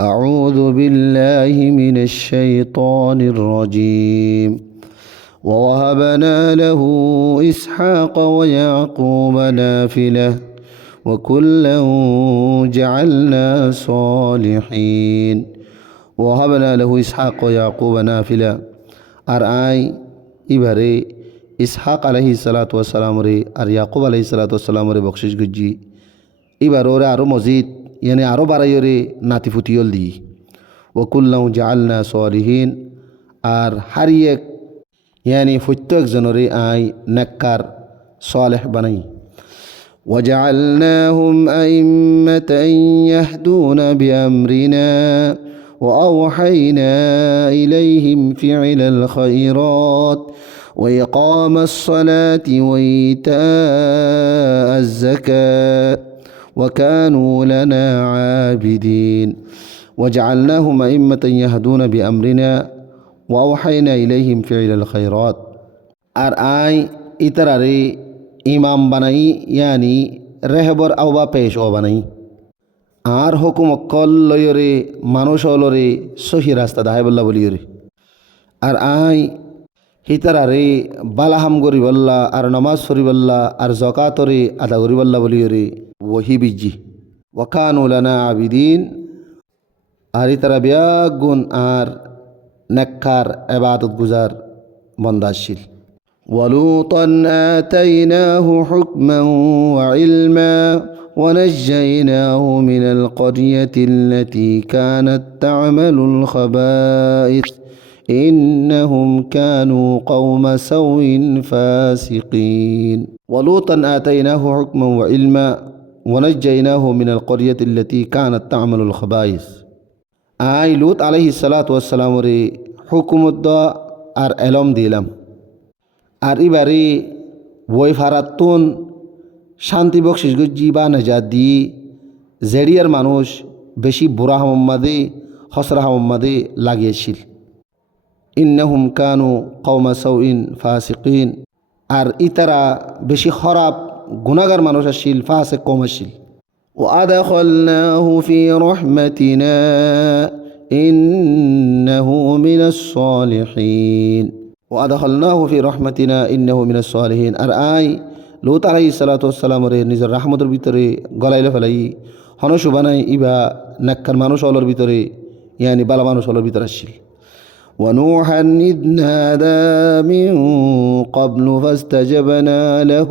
أعوذ بالله من الشيطان الرجيم ووهبنا له إسحاق ويعقوب نافلة وكلا جعلنا صالحين ووهبنا له إسحاق ويعقوب نافلة আর এবারে ইসহাক আলাইহিস সালাতু ওয়াস সালাম রে আর ইয়াকুব আলাইহিস সালাতু ওয়াস সালাম রে বখশিশ গুজি এবার ওরে আরো মজিদ আরো বাড়াইরে নাতিফুতিয়ল দি ওকুল্লাউ জাআলনা সালিহিন আর হারিয়েক প্রত্যেক জনরে নেককার সালেহ বানাই وجعلناهم أئمة يهدون بأمرنا وأوحينا إليهم فعل الخيرات وإقام الصلاة وإيتاء الزكاة وكانوا لنا عابدين وجعلناهم أئمة يهدون بأمرنا وأوحينا إليهم فعل الخيرات আর ইতরারে ইমাম বানাই রেহবর আওবা পেশ ও বানাই আর হুকুম অকল লয়রে মানুষ অলরে সহি রাস্তা দাহাই বল্লা বলিয়রে আর হিতারারে বালাহাম গরিবল্লা আর নমাজ ফরিবল্লা আর জকাতরে আদা গরিবল্লা বলিয়রে ওহি বিজি ওয়াকানু লানা আবিদিন আর ইতারা বিয়াগুন আর নেককার ইবাদত গুজার বন্দাশীল ولوطا آتيناه حكما وعلما ونجيناه من القرية التي كانت تعمل الخبائث إنهم كانوا قوم سوء فاسقين ولوطا آتيناه حكما وعلما ونجيناه من القرية التي كانت تعمل الخبائث لوط عليه الصلاة والسلام রে হুকুমত আর এলম দিলাম আর এবারে বই ফারাতুন শান্তি বকশিস গুজি বা নাজাত দি জেডিয়ার মানুষ বেশি বুড়া হাম্মাদে হসরা হাম্মাদে লাগিয়েছিল ইন্নাহুম কানু কওমা সাউইন ফাসিকিন আর ইতারা বেশি খারাপ গুনাহগার মানুষ আসছিল ফাসিক কম আসছিল وأدخلناه في رحمتنا إنه من الصالحين وأدخلناه في رحمتنا إنه من الصالحين আর লুত আলাইহিস সালাতু ওয়াস সালাম রে নিজের রহমতের ভিতরে গলাইলে ফেলাই হনসু বানাই ইবা নেককার মানুষ হলর ভিতরে বালা মানুষ হলর ভিতরে আসছিল ونوحا إذ نادى من قبل فاستجبنا له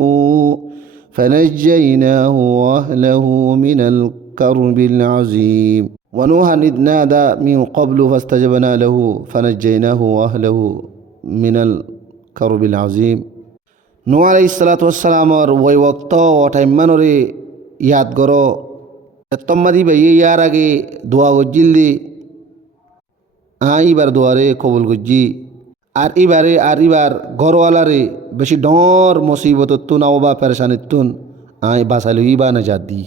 فنجيناه وأهله من الكرب العظيم ونوحا إذ نادى من قبل فاستجبنا له فنجيناه وأهله من الكرب العظيم নূহ আলাইহিস সালাতু ওয়াস সালামর ওই ওয়াক্ত ও টাইমানরে ইয়াদ করো তম্মাদি ভাই ইয়ার আগে দোয়া গজ্জিল দি এইবার দোয়ারে কবুল গজ্জি আর এবার ঘরওয়ালারে বেশি ডর মুসিবত তুন আও বা পেরেশানিত তুন বাঁচালো ইবা নাজাত দি